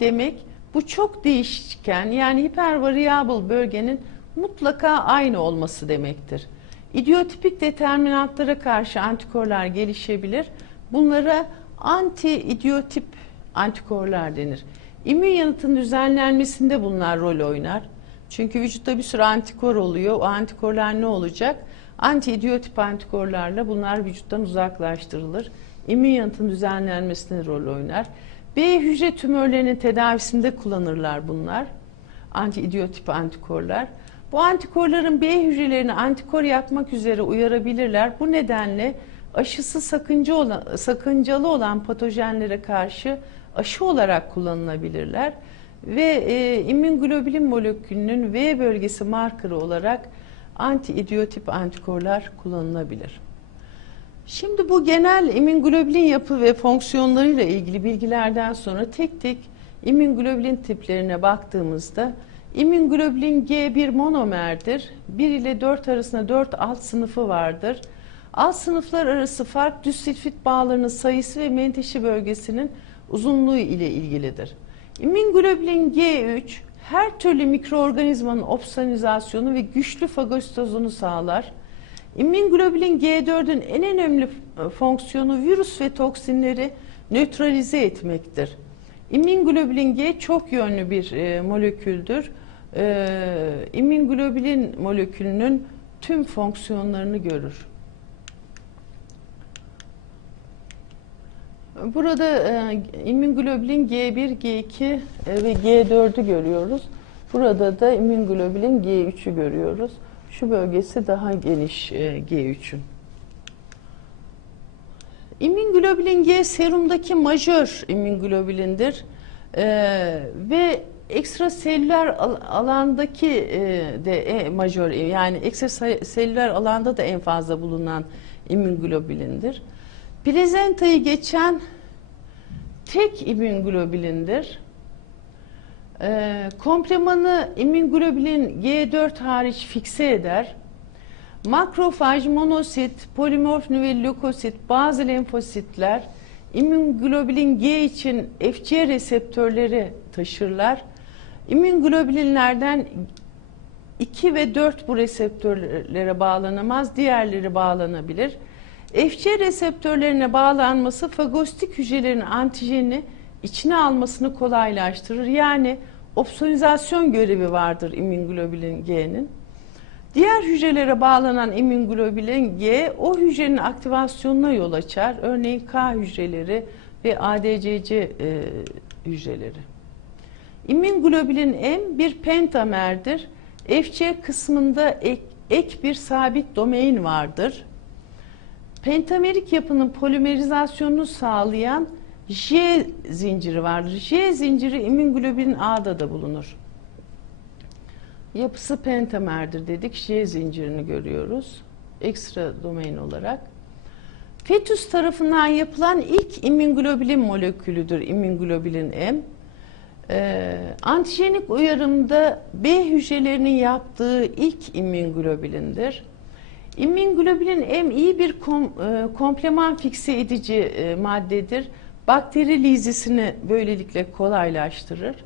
demek bu çok değişken yani hipervariable bölgenin mutlaka aynı olması demektir. İdiotipik determinantlara karşı antikorlar gelişebilir. Bunlara anti-idiotip antikorlar denir. İmmün yanıtın düzenlenmesinde bunlar rol oynar. Çünkü vücutta bir sürü antikor oluyor. O antikorlar ne olacak? Anti-idiotip antikorlarla bunlar vücuttan uzaklaştırılır. İmmün yanıtın düzenlenmesinde rol oynar. B hücre tümörlerinin tedavisinde kullanırlar bunlar. Anti-idiotip antikorlar. Bu antikorların B hücrelerini antikor yapmak üzere uyarabilirler. Bu nedenle aşısı sakınca olan, sakıncalı olan patojenlere karşı aşı olarak kullanılabilirler ve e, immünoglobulin molekülünün V bölgesi markeri olarak anti-idiotip antikorlar kullanılabilir. Şimdi bu genel immünoglobulin yapı ve fonksiyonlarıyla ilgili bilgilerden sonra tek tek immünoglobulin tiplerine baktığımızda immünoglobulin G bir monomerdir. 1 ile 4 arasında 4 alt sınıfı vardır. Alt sınıflar arası fark düz silfit bağlarının sayısı ve menteşe bölgesinin uzunluğu ile ilgilidir. İmmünoglobulin G3 her türlü mikroorganizmanın opsonizasyonu ve güçlü fagositozunu sağlar. İmmünoglobulin G4'ün en önemli fonksiyonu virüs ve toksinleri nötralize etmektir. İmmünoglobulin G çok yönlü bir e, moleküldür. E, İmmünoglobulin molekülünün tüm fonksiyonlarını görür. Burada e, immünoglobulin G1, G2 e, ve G4'ü görüyoruz. Burada da immünoglobulin G3'ü görüyoruz. Şu bölgesi daha geniş e, G3'ün. İmmünoglobulin G serumdaki majör immünoglobulindir. E, ve ekstraselüler al- alandaki e, de e, majör yani ekstraselüler alanda da en fazla bulunan immünoglobulindir. Plazentayı geçen tek immünglobulindir. Ee, komplemanı immünglobulin G4 hariç fikse eder. Makrofaj, monosit, polimorf nüveli lökosit, bazı lenfositler immünglobulin G için FC reseptörleri taşırlar. İmmünglobulinlerden 2 ve 4 bu reseptörlere bağlanamaz, diğerleri bağlanabilir. FC reseptörlerine bağlanması fagositik hücrelerin antijeni içine almasını kolaylaştırır. Yani opsonizasyon görevi vardır immünoglobulin G'nin. Diğer hücrelere bağlanan immünoglobulin G o hücrenin aktivasyonuna yol açar. Örneğin K hücreleri ve ADCC e, hücreleri. İmmünoglobulin M bir pentamerdir. FC kısmında ek, ek bir sabit domain vardır pentamerik yapının polimerizasyonunu sağlayan J zinciri vardır. J zinciri immünoglobulin A'da da bulunur. Yapısı pentamerdir dedik. J zincirini görüyoruz. Ekstra domain olarak. Fetüs tarafından yapılan ilk immünoglobulin molekülüdür immünoglobulin M. Ee, antijenik uyarımda B hücrelerinin yaptığı ilk immünoglobulindir. İmmünoglobulin M iyi bir kom, e, kompleman fikse edici e, maddedir. Bakteri lizisini böylelikle kolaylaştırır.